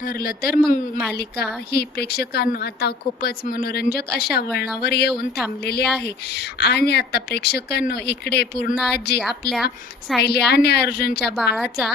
ठरलं तर मग मालिका ही प्रेक्षकांना आता खूपच मनोरंजक अशा वळणावर येऊन थांबलेली आहे. आणि आता प्रेक्षकांना इकडे पूर्ण आजी आपल्या सायली आणि अर्जुनच्या बाळाचा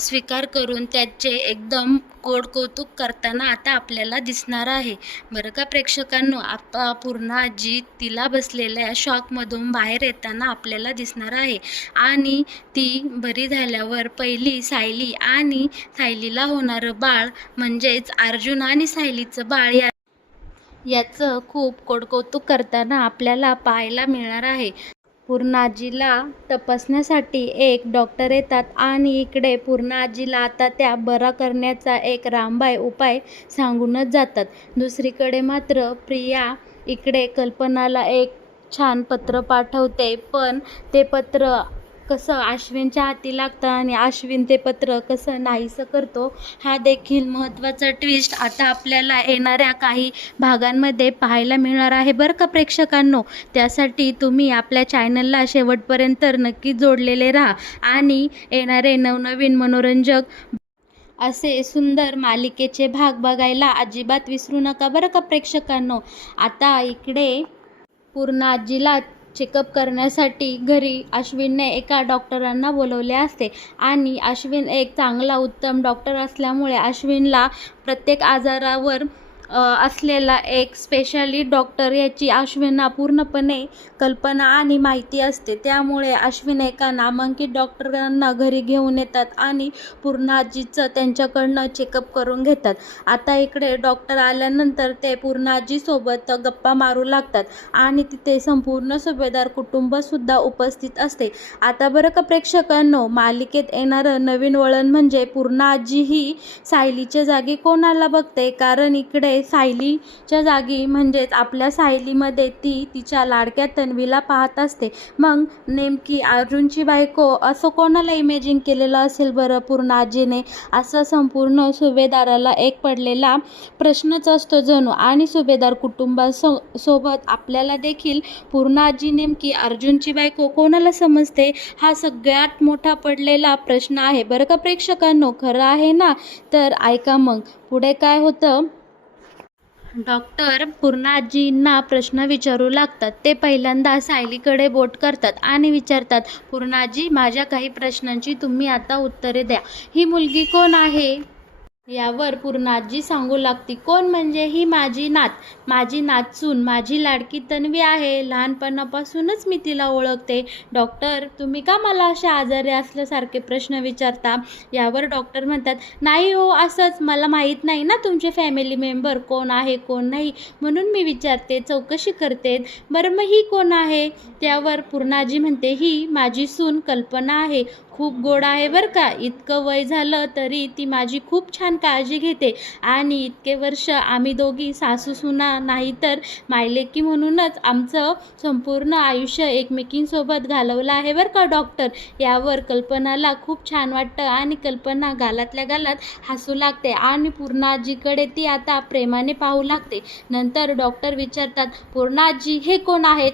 स्वीकार करून त्याचे एकदम गोड कौतुक करताना आता आपल्याला दिसणार आहे. बरं का प्रेक्षकांनो, आता पूर्ण आजी तिला बसलेल्या शॉकमधून बाहेर येताना आपल्याला दिसणार आहे. आणि ती बरी झाल्यावर पहिली सायली आणि सायलीला होणारं बाळ म्हणजेच अर्जुन आणि सायलीचं बाळ याचं खूप कौतुक करताना आपल्याला पाहायला मिळणार आहे. पूर्ण आजीला तपासण्यासाठी एक डॉक्टर येतात आणि इकडे पूर्ण आजीला आता त्या बरा करण्याचा एक रामबाण उपाय सांगूनच जातात. दुसरीकडे मात्र प्रिया इकडे कल्पनाला एक छान पत्र पाठवते, पण ते पत्र कसं अश्विनच्या हाती लागतं आणि अश्विन ते पत्र कसं नाहीसं करतो, हा देखील महत्त्वाचा ट्विस्ट आता आपल्याला येणाऱ्या काही भागांमध्ये पाहायला मिळणार आहे बरं का प्रेक्षकांनो. त्यासाठी तुम्ही आपल्या चॅनलला शेवटपर्यंत नक्की जोडलेले राहा आणि येणारे नवनवीन मनोरंजक असे सुंदर मालिकेचे भाग बघायला अजिबात विसरू नका बरं का प्रेक्षकांनो. आता इकडे पूर्ण आजीला चेकअप करण्यासाठी घरी अश्विनने एका डॉक्टरांना बोलवले असते आणि अश्विन एक चांगला उत्तम डॉक्टर असल्यामुळे अश्विनला प्रत्येक आजारावर असलेला एक स्पेशालिस्ट डॉक्टर याची अश्विनला पूर्णपणे कल्पना आणि माहिती असते. त्यामुळे अश्विन एका नामांकित डॉक्टरांना घरी घेऊन येतात आणि पूर्ण आजीचं त्यांच्याकडनं चेकअप करून घेतात. आता इकडे डॉक्टर आल्यानंतर ते पूर्ण आजीसोबत गप्पा मारू लागतात आणि तिथे संपूर्ण सुभेदार कुटुंबसुद्धा उपस्थित असते. आता बरं का प्रेक्षकांनो, मालिकेत येणारं नवीन वळण म्हणजे पूर्ण आजी ही सायलीच्या जागी कोणाला बघते, कारण इकडे सायलीच्या जागी म्हणजेच आपल्या सायलीमध्ये ती तिच्या लाडक्या तन्वीला पाहत असते. मग नेमकी अर्जुनची बायको असं कोणाला इमेजिन केलेलं असेल बरं पूर्ण आजीने, असं संपूर्ण सुभेदाराला एक पडलेला प्रश्नच असतो जणू. आणि सुभेदार कुटुंबासोबत आपल्याला देखील पूर्ण आजी नेमकी अर्जुनची बायको कोणाला समजते, हा सगळ्यात मोठा पडलेला प्रश्न आहे बरं का प्रेक्षकांनो. खरं आहे ना? तर ऐका मग पुढे काय होतं. डॉक्टर पूर्ण आजींना प्रश्न विचारू लागतात. ते पहिल्यांदा सायलीकडे बोट करतात आणि विचारतात, पूर्ण आजी, माझ्या काही प्रश्नांची तुम्ही आता उत्तरे द्या. ही मुलगी कोण आहे? यावर पूर्ण आजी सांगू लागते, कोण म्हणजे ही माझी नात, माझी नातसून, माझी लाडकी तन्वी आहे. लहानपणापासूनच मी तिला ओळखते. डॉक्टर, तुम्ही का मला अशा आजारी असल्यासारखे प्रश्न विचारता? यावर डॉक्टर म्हणतात, नाही हो, असंच, मला माहीत नाही ना तुमचे फॅमिली मेंबर कोण आहे कोण नाही, म्हणून मी विचारते, चौकशी करते. बरं मग ही कोण आहे? त्यावर पूर्ण आजी म्हणते, ही माझी सून कल्पना आहे. खूप गोड आहे बरं का. इतकं वय झालं तरी ती माझी खूप छान काळजी घेते आणि इतके वर्ष आम्ही दोघी सासू सुना नाही तर मायलेकी म्हणूनच आमचं संपूर्ण आयुष्य एकमेकींसोबत घालवलं आहे बरं का डॉक्टर. यावर कल्पनाला खूप छान वाटतं आणि कल्पना गालातल्या गालात हसू लागते आणि पूर्ण आजीकडे ती आता प्रेमाने पाहू लागते. नंतर डॉक्टर विचारतात, पूर्ण आजी, हे कोण आहेत?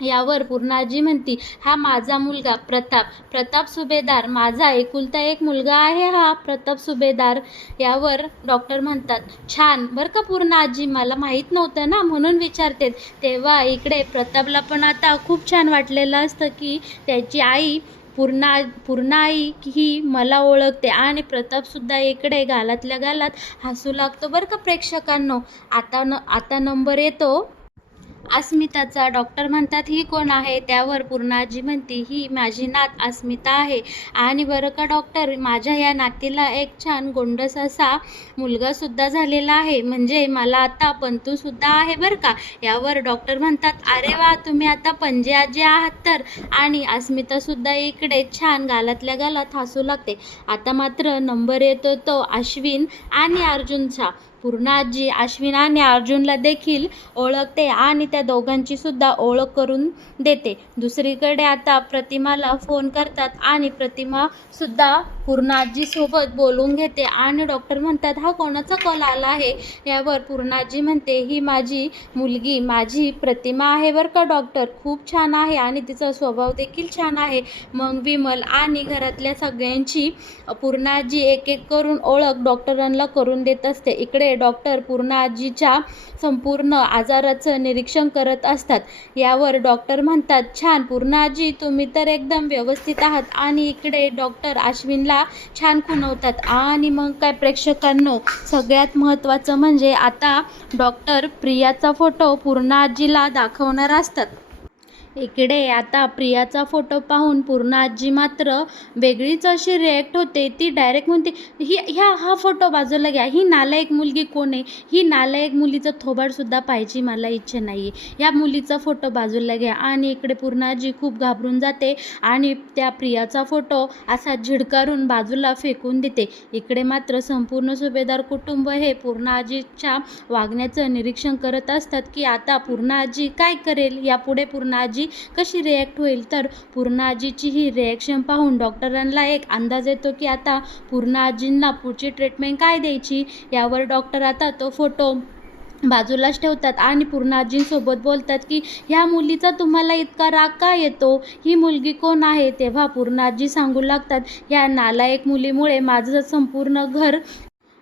यावर पूर्ण आजी म्हणती, हा माझा मुलगा प्रताप, प्रताप सुभेदार, माझा एकुलता एक मुलगा आहे हा प्रताप सुभेदार. यावर डॉक्टर म्हणतात, छान बरं का पूर्ण आजी, मला माहीत नव्हतं ना म्हणून विचारते. तेव्हा इकडे प्रतापला पण आता खूप छान वाटलेलं असतं की त्याची आई पूर्ण आई ही मला ओळखते आणि प्रतापसुद्धा इकडे गालातल्या गालात हसू लागतो बरं का प्रेक्षकांनो. आता नंबर येतो अस्मिताचा. डॉक्टर म्हणतात, ही कोण आहे? त्यावर पूर्ण आजी म्हणते, ही माझी नात अस्मिता आहे. आणि बरं का डॉक्टर, माझ्या या नातीला एक छान गोंडस असा मुलगासुद्धा झालेला आहे, म्हणजे मला आता पंतूसुद्धा आहे बरं का. यावर डॉक्टर म्हणतात, अरे वा, तुम्ही आता पणजी आजी आहात तर. आणि अस्मितासुद्धा इकडे छान गालातल्या गालात हसू लागते. आता मात्र नंबर येतो तो अश्विन आणि अर्जुनचा. पूर्ण आजी अश्विन आणि अर्जुनला देखील ओळखते आणि त्या दोघांची सुद्धा ओळख करून देते. दुसरीकडे आता प्रतिमाला फोन करतात आणि प्रतिमा सुद्धा पूर्ण आजीसोबत बोलून घेते आणि डॉक्टर म्हणतात, हा कोणाचा कॉल आला आहे? यावर पूर्ण आजी म्हणते, ही माझी मुलगी, माझी प्रतिमा आहे बरं का डॉक्टर, खूप छान आहे आणि तिचा स्वभाव देखील छान आहे. मग विमल आणि घरातल्या सगळ्यांची पूर्ण आजी एक एक करून ओळख डॉक्टरांना करून देत असते. इकडे डॉक्टर पूर्ण आजीच्या संपूर्ण आजाराचं निरीक्षण करत असतात. यावर डॉक्टर म्हणतात, छान पूर्ण आजी, तुम्ही तर एकदम व्यवस्थित आहात. आणि इकडे डॉक्टर अश्विनला छान खुणवतात. आणि मग काय प्रेक्षकांनो, सगळ्यात महत्त्वाचं म्हणजे आता डॉक्टर प्रियाचा फोटो पूर्ण आजीला दाखवणार असतात. इकडे आता प्रियाचा फोटो पाहून पूर्ण आजी मात्र वेगळीच अशी रिॲक्ट होते. ती डायरेक्ट म्हणते, हा फोटो बाजूला घ्या, ही नालायक मुलगी कोण आहे? ही नालायक मुलीचं थोबाडसुद्धा पाहायची मला इच्छा नाही आहे, ह्या मुलीचा फोटो बाजूला घ्या. आणि इकडे पूर्ण आजी खूप घाबरून जाते आणि त्या प्रियाचा फोटो असा झिडकारून बाजूला फेकून देते. इकडे मात्र संपूर्ण सुभेदार कुटुंब हे पूर्ण आजीच्या वागण्याचं निरीक्षण करत असतात की आता पूर्ण आजी काय करेल, यापुढे पूर्ण आजी कशी रिॲक्ट होईल. तर पूर्ण आजीची ही रिॲक्शन पाहून डॉक्टरांना एक अंदाज येतो की आता पूर्ण आजींना पुढची ट्रीटमेंट काय द्यायची. यावर डॉक्टर आता तो फोटो बाजूलाच ठेवतात आणि पूर्ण आजींसोबत बोलतात की ह्या मुलीचा तुम्हाला इतका राग का येतो, ही मुलगी कोण आहे? तेव्हा पूर्ण आजी सांगू लागतात, ह्या नालायक मुलीमुळे माझं संपूर्ण घर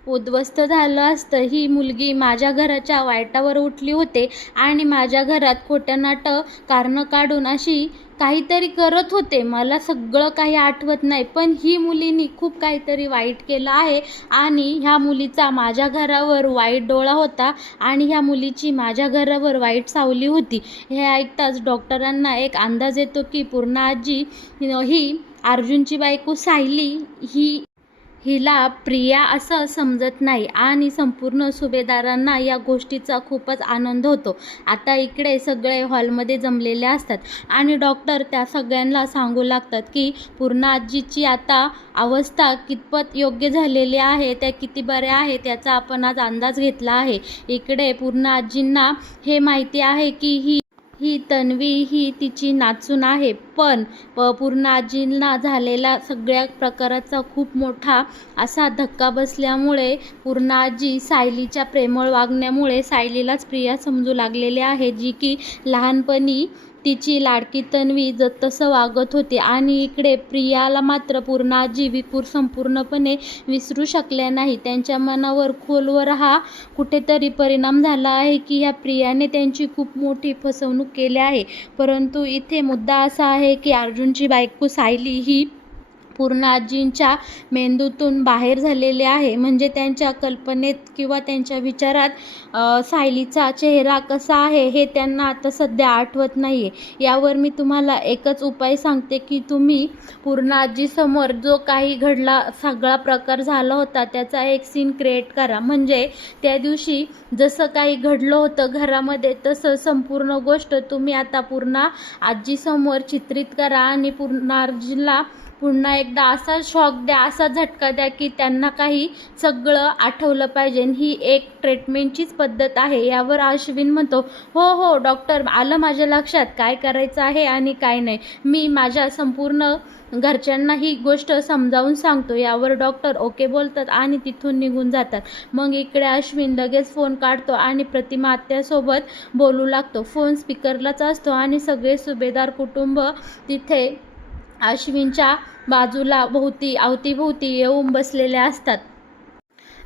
उद्ध्वस्त झालं असतं. ही मुलगी माझ्या घराच्या वाईटावर उठली होते आणि माझ्या घरात खोट्यानाटं कारणं काढून अशी काहीतरी करत होते. मला सगळं काही आठवत नाही, पण ही मुलीनी खूप काहीतरी वाईट केलं आहे आणि ह्या मुलीचा माझ्या घरावर वाईट डोळा होता आणि ह्या मुलीची माझ्या घरावर वाईट सावली होती. हे ऐकताच डॉक्टरांना एक अंदाज येतो की पूर्ण आजी ही अर्जुनची बायको सायली हिला प्रिया असं समजत नाही आणि संपूर्ण सुभेदारांना या गोष्टीचा खूपच आनंद होतो. आता इकडे सगळे हॉलमध्ये जमलेले असतात आणि डॉक्टर त्या सगळ्यांना सांगू लागतात की पूर्ण आजीची आता अवस्था कितपत योग्य झालेली आहे, त्या किती बऱ्या आहेत याचा आपण आज अंदाज घेतला आहे. इकडे पूर्ण आजींना हे माहिती आहे की ही तन्वी ही तिची नाचून आहे, पण पूर्ण आजींना झालेला सगळ्या प्रकाराचा खूप मोठा असा धक्का बसल्यामुळे पूर्ण आजी सायलीच्या प्रेमळ वागण्यामुळे सायलीलाच प्रिया समजू लागलेले आहे, जी की लहानपणी तिची लाडकी तन्वी तसं वागत होती. आणि इकडे प्रियाला मात्र पूर्ण आजी संपूर्णपणे विसरू शकल्या नाही. त्यांच्या मनावर खोलवर हा कुठेतरी परिणाम झाला आहे की ह्या प्रियाने त्यांची खूप मोठी फसवणूक केली आहे. परंतु इथे मुद्दा असा आहे की अर्जुनची बायको सायली ही पूर्ण आजींच्या मेंदूतून बाहेर झालेले आहे, म्हणजे त्यांच्या कल्पनेत किंवा त्यांच्या विचारात सायलीचा चेहरा कसा आहे हे त्यांना आता सध्या आठवत नाही आहे. यावर मी तुम्हाला एकच उपाय सांगते की तुम्ही पूर्ण आजीसमोर जो काही घडला सगळा प्रकार झाला होता त्याचा एक सीन क्रिएट करा, म्हणजे त्या दिवशी जसं काही घडलं होतं घरामध्ये तसं संपूर्ण गोष्ट तुम्ही आता पूर्ण आजीसमोर चित्रित करा आणि पूर्ण आजीला पुन्हा एकदा असा शॉक द्या, असा झटका द्या की त्यांना काही सगळं आठवलं पाहिजे. ही एक ट्रीटमेंटचीच पद्धत आहे. यावर अश्विन म्हणतो, हो डॉक्टर, आलं माझ्या लक्षात काय करायचं आहे आणि काय नाही. मी माझ्या संपूर्ण घरच्यांना ही गोष्ट समजावून सांगतो. यावर डॉक्टर ओके बोलतात आणि तिथून निघून जातात. मग इकडे अश्विन लगेच फोन काढतो आणि प्रतिमा आत्यासोबत बोलू लागतो. फोन स्पीकरलाच असतो आणि सगळे सुभेदार कुटुंब तिथे अश्विनच्या बाजूला अवतीभोवती येऊन बसलेले असतात.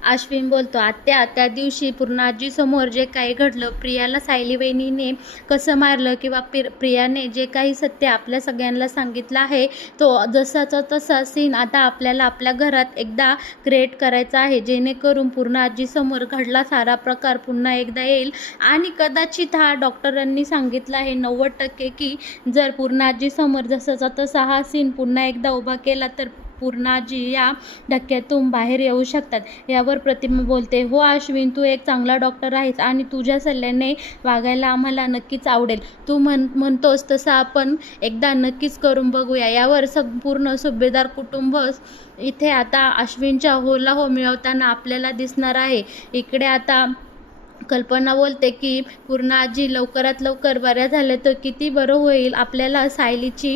अश्विन बोलतो, आत्या, त्या दिवशी पूर्ण आजीसमोर जे काही घडलं, प्रियाला सायली वहिनीने कसं मारलं किंवा प्रियाने जे काही सत्य आपल्या सगळ्यांना सांगितलं आहे तो जसाचा तसा सीन आता आपल्याला आपल्या घरात एकदा क्रिएट करायचा आहे, जेणेकरून पूर्ण आजीसमोर घडला सारा प्रकार पुन्हा एकदा येईल. आणि कदाचित हा डॉक्टरांनी सांगितलं आहे 90% की जर पूर्ण आजीसमोर जसाचा तसा हा सीन पुन्हा एकदा उभा केला तर पूर्णाजी या धक्क्यातून बाहेर येऊ शकतात। यावर प्रतिमा बोलते, हो अश्विन, तू एक चांगला डॉक्टर आहेस आणि तुझ्या सल्ल्याने वागायला आम्हाला नक्कीच आवडेल। तू म्हणतोस तसं आपण एकदा नक्कीच करून बघूया। यावर संपूर्ण सुभेदार कुटुंब इथे आता अश्विनच्या होला हो मिळवताना आपल्याला दिसणार आहे। इकडे आता कल्पना बोलते की पूर्णाजी लवकरात लवकर बऱ्या झाल्या तर किती बरं होईल। आपल्याला सायलीची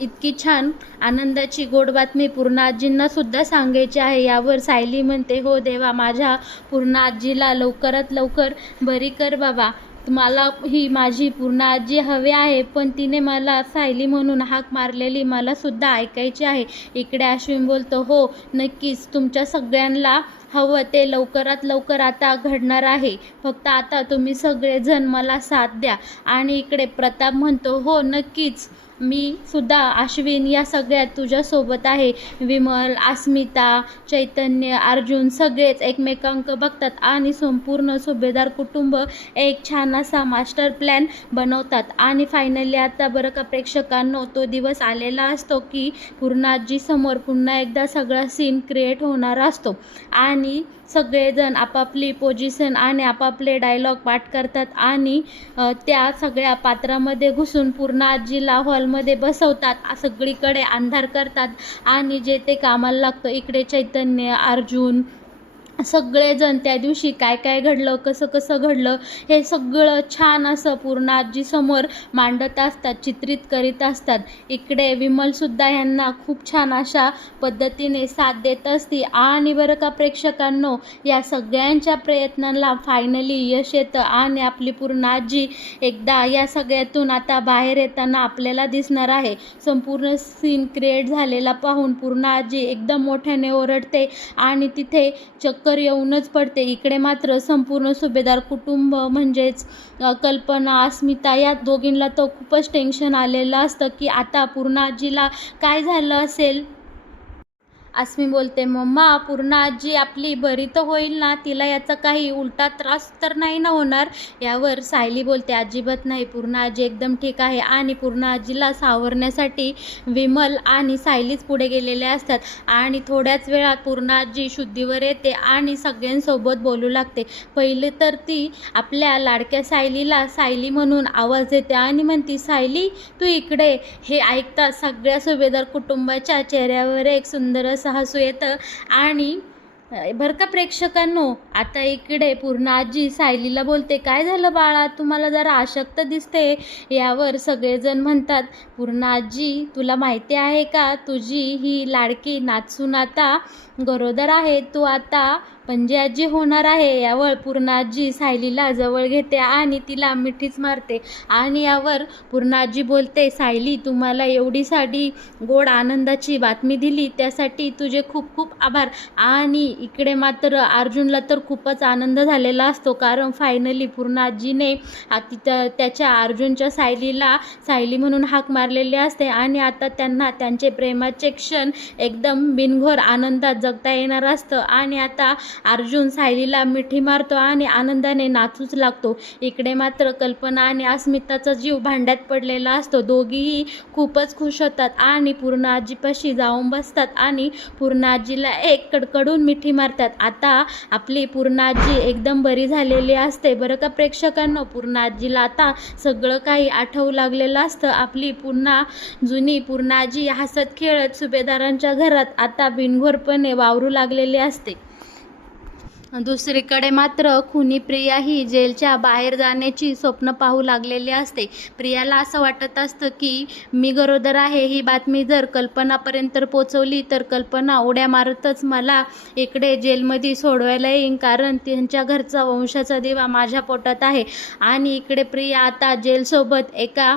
इतकी छान आनंदाची गोड बातमी पूर्णाजींना सुद्धा सांगायची आहे। यावर सायली म्हणते, हो देवा, माझ्या पूर्णाजीला लवकरात लवकर बरी कर बाबा। मला ही माझी पूर्णाजी हवी आहे, पण तिने मला सायली म्हणून हाक मारलेली मला सुद्धा ऐकायची आहे। इकडे अश्विन बोलतो, हो नक्कीच, तुमच्या सगळ्यांना हवं ते लवकरात लवकर आता घडणार आहे। फक्त आता तुम्ही सगळेजण मला साथ द्या। आणि इकडे प्रताप म्हणतो, हो नक्कीच, मी सुद्धा अश्विन या सगळ्यात तुझ्यासोबत आहे। विमल, अस्मिता, चैतन्य, अर्जुन सगळेच एकमेकांक बघतात आणि संपूर्ण सुभेदार कुटुंब एक छान असा मास्टर प्लॅन बनवतात। आणि फायनली आता बरं का प्रेक्षकांनो, तो दिवस आलेला असतो की पूर्णाजी समोर पुन्हा एकदा सगळा सीन क्रिएट होणार असतो आणि सगळेजण आपापली पोझिशन आणि आपापले डायलॉग पाठ करतात आणि त्या सगळ्या पात्रामध्ये घुसून पूर्णाजीला हॉलमध्ये बसवतात, सगळीकडे अंधार करतात आणि जे ते कामाला लागतं। इकडे चैतन्य, अर्जुन सगळेजण त्या दिवशी काय काय घडलं, कसं कसं घडलं हे सगळं छान असं पूर्णाजीसमोर मांडत असतात, चित्रित करीत असतात। इकडे विमलसुद्धा यांना खूप छान अशा पद्धतीने साथ देत असते। आणि बरं का प्रेक्षकांनो, या सगळ्यांच्या प्रयत्नांना फायनली यश येतं आणि आपली पूर्णाजी एकदा या सगळ्यातून आता बाहेर येताना आपल्याला दिसणार आहे। संपूर्ण सीन क्रिएट झालेला पाहून पूर्णाजी एकदम मोठ्याने ओरडते आणि तिथे चक्कर येऊनच पडते। इकडे मात्र संपूर्ण सुभेदार कुटुंब म्हणजेच कल्पना, अस्मिता या दोघींना तर खूपच टेन्शन आलेलं असतं की आता पूर्णाजीला काय झालं असेल। अस्मी बोलते, मम्मा, पूर्णाजी आपली बरी तर होईल ना, तिला याचा काही उलटा त्रास तर नाही ना होणार। यावर सायली बोलते, अजिबात नाही, पूर्णाजी एकदम ठीक आहे। आणि पूर्णाजीला सावरण्यासाठी विमल आणि सायलीच पुढे गेलेले असतात आणि थोड्याच वेळात पूर्णाजी शुद्धीवर येते आणि सगळ्यांसोबत बोलू लागते। पहिले तर ती आपल्या लाडक्या सायलीला सायली म्हणून आवाज देते आणि म्हणते, सायली तू इकडे। हे ऐकता सगळ्या सुभेदार कुटुंबाच्या चेहऱ्यावर एक सुंदर हसू येतं। आणि बरं का प्रेक्षकांनो, आता इकडे पूर्णाजी सायलीला बोलते, काय झालं बाळा, तुम्हाला जरा अशक्त दिसते। यावर सगळेजण म्हणतात, पूर्णाजी तुला माहिती आहे का, तुझी ही लाडकी नाचून आता गरोदर आहे, तू आता पणजी आजी होणार आहे। यावर पूर्णाजी सायलीला जवळ घेते आणि तिला मिठीच मारते। आणि यावर पूर्णाजी बोलते, सायली, तुम्हाला एवढी सारी गोड आनंदाची बातमी दिली त्यासाठी तुझे खूप खूप आभार। आणि इकडे मात्र अर्जुनला तर खूपच आनंद झालेला असतो, कारण फायनली पूर्णाजीने त्याच्या अर्जुनच्या सायलीला सायली म्हणून हाक मारलेली असते आणि आता त्यांना त्यांचे प्रेमाचे क्षण एकदम बिनघोर आनंदात जगता येणार असतं। आणि आता अर्जुन सायलीला मिठी मारतो आणि आनंदाने नाचूच लागतो। इकडे मात्र कल्पना आणि अस्मिताचा जीव भांड्यात पडलेला असतो। दोघीही खूपच खुश होतात आणि पूर्णाजीपाशी जाऊन बसतात आणि पूर्णाजीला एक कडकडून मिठी मारतात। आता आपली पूर्णाजी एकदम बरी झालेली असते। बरं का प्रेक्षकांनो, पूर्णाजीला आता सगळं काही आठवू लागलेलं असतं। आपली पुन्हा जुनी पूर्णाजी हसत खेळत सुभेदारांच्या घरात आता बिनघोरपणे वावरू लागलेली असते। दुसरीकडे मात्र खुनी प्रिया ही जेलच्या बाहेर जाण्याची स्वप्न पाहू लागलेली असते। प्रियाला असं वाटत असतं की मी गरोदर आहे ही बातमी जर कल्पनापर्यंत पोचवली तर कल्पना उड्या मारतच मला इकडे जेलमध्ये सोडवायला येईन, कारण त्यांच्या घरचा वंशाचा दिवा माझ्या पोटात आहे। आणि इकडे प्रिया आता जेलसोबत एका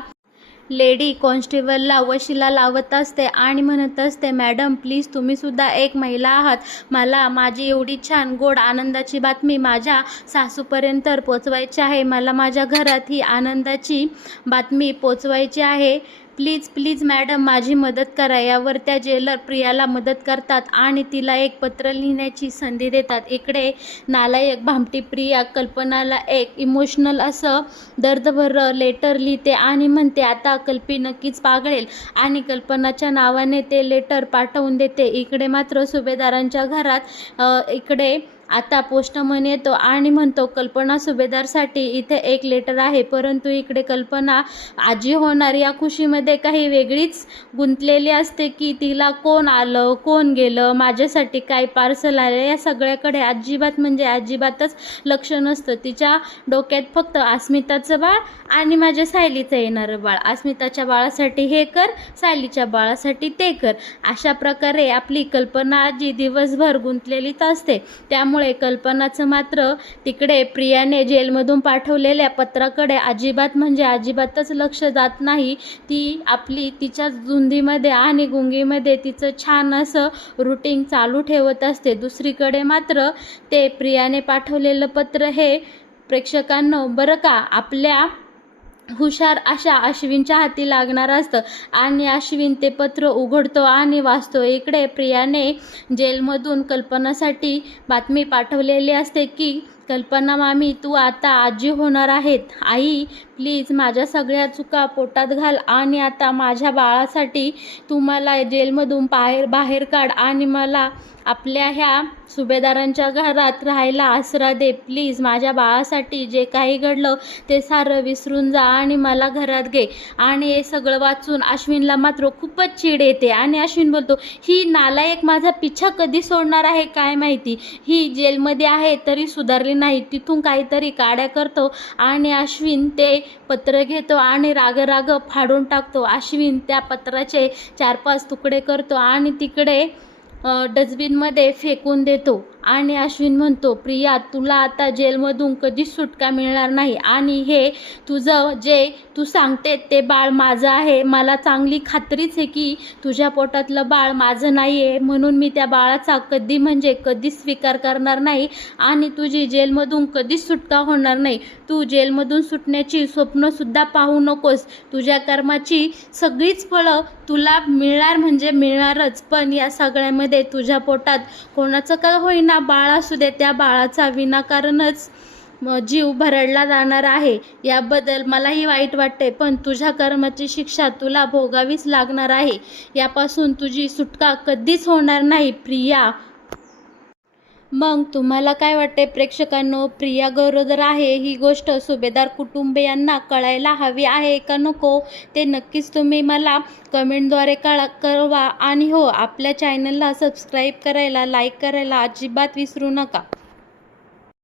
लेडी कॉन्स्टेबलला वशिला लावत असते आणि म्हणत असते, मॅडम प्लीज, तुम्ही सुद्धा एक महिला आहात, मला माझी एवढी छान गोड आनंदाची बातमी माझ्या सासूपर्यंत पोचवायची आहे, मला माझ्या घरात ही आनंदाची बातमी पोचवायची आहे। प्लीज प्लीज मॅडम माझी मदत करा. यावर त्या जेलर प्रियाला मदत करतात आणि तिला एक पत्र लिहिण्याची संधी देतात. इकडे नालायक भामटी प्रिया कल्पनाला एक इमोशनल असं दर्दभरं लेटर लिहिते आणि म्हणते आता कल्पी नक्कीच पागळेल आणि कल्पनाच्या नावाने ते लेटर पाठवून देते. इकडे मात्र सुभेदारांच्या घरात इकडे आता पोस्टमन येतो आणि म्हणतो कल्पना सुभेदारसाठी इथे एक लेटर आहे. परंतु इकडे कल्पना आजी होणार या खुशीमध्ये काही वेगळीच गुंतलेली असते की तिला कोण आलं कोण गेलं, माझ्यासाठी काय पार्सल आलं, या सगळ्याकडे अजिबात म्हणजे अजिबातच लक्ष नसतं. तिच्या डोक्यात फक्त अस्मिताचं बाळ आणि माझ्या सायलीचं येणारं बाळ, अस्मिताच्या बाळासाठी हे कर, सायलीच्या बाळासाठी ते कर, अशा प्रकारे आपली कल्पना आजी दिवसभर गुंतलेलीच असते. त्यामुळे कल्पनाचं मात्र तिकडे प्रियाने जेलमधून पाठवलेल्या पत्राकडे अजिबात म्हणजे अजिबातच लक्ष जात नाही. ती आपली तिच्या धुंदीमध्ये आणि गुंगीमध्ये तिचं छान असं रुटीन चालू ठेवत असते. दुसरीकडे मात्र ते प्रियाने पाठवलेलं पत्र हे प्रेक्षकांनो बरं का आपल्या हुशार अशा अश्विनच्या हाती लागणार असतं आणि अश्विन ते पत्र उघडतो आणि वाचतो. इकडे प्रियाने जेलमधून कल्पनासाठी बातमी पाठवलेली असते की कल्पना मामी तू आता आजी होणार आहेत. आई प्लीज माझ्या सगळ्या चुका पोटात घाल आणि आता माझ्या बाळासाठी तू मला जेलमधून बाहेर काढ आणि मला आपल्या ह्या सुभेदारांच्या घरात राहायला आसरा दे. प्लीज माझ्या बाळासाठी जे काही घडलं ते सारं विसरून जा आणि मला घरात घे. आणि हे सगळं वाचून अश्विनला मात्र खूपच चीड येते आणि अश्विन बोलतो ही नालायक माझा पिछा कधी सोडणार आहे काय माहिती, ही जेलमध्ये आहे तरी सुधारली नाही. तिथून काहीतरी काड्या करतो आणि अश्विन ते पत्र घेतो आणि राग फाडून टाकतो. अश्विन त्या पत्राचे 4-5 तुकडे करतो आणि तिकडे डस्टबिनमध्ये फेकून देतो आणि अश्विन म्हणतो प्रिया तुला आता जेलमधून कधीच सुटका मिळणार नाही आणि हे तुझं जे तू सांगते ते बाळ माझं आहे. मला चांगली खात्रीच आहे की तुझ्या पोटातलं बाळ माझं नाही आहे, म्हणून मी त्या बाळाचा कधी म्हणजे कधीच स्वीकार करणार नाही आणि तुझी जेलमधून कधीच सुटका होणार नाही. तू जेलमधून सुटण्याची स्वप्नसुद्धा पाहू नकोस. तुझ्या कर्माची सगळीच फळं तुला मिळणार म्हणजे मिळणारच. पण या सगळ्यामध्ये तुझ्या पोटात कोणाचं का होईना बाळ असू दे, त्या बाळाचा विनाकारणच जीव भरडला जाणार आहे. याबद्दल मलाही वाईट वाटते, पण तुझ्या कर्माची शिक्षा तुला भोगावीच लागणार आहे. यापासून तुझी सुटका कधीच होणार नाही प्रिया. मग तुम्हाला काय वाटते प्रेक्षकांनो, प्रिया गरोदर आहे ही गोष्ट सुभेदार कुटुंबियांना कळायला हवी आहे का नको, ते नक्कीच तुम्ही मला कमेंटद्वारे कळवा. आणि हो, आपल्या चॅनलला सबस्क्राईब करायला, लाईक करायला अजिबात विसरू नका.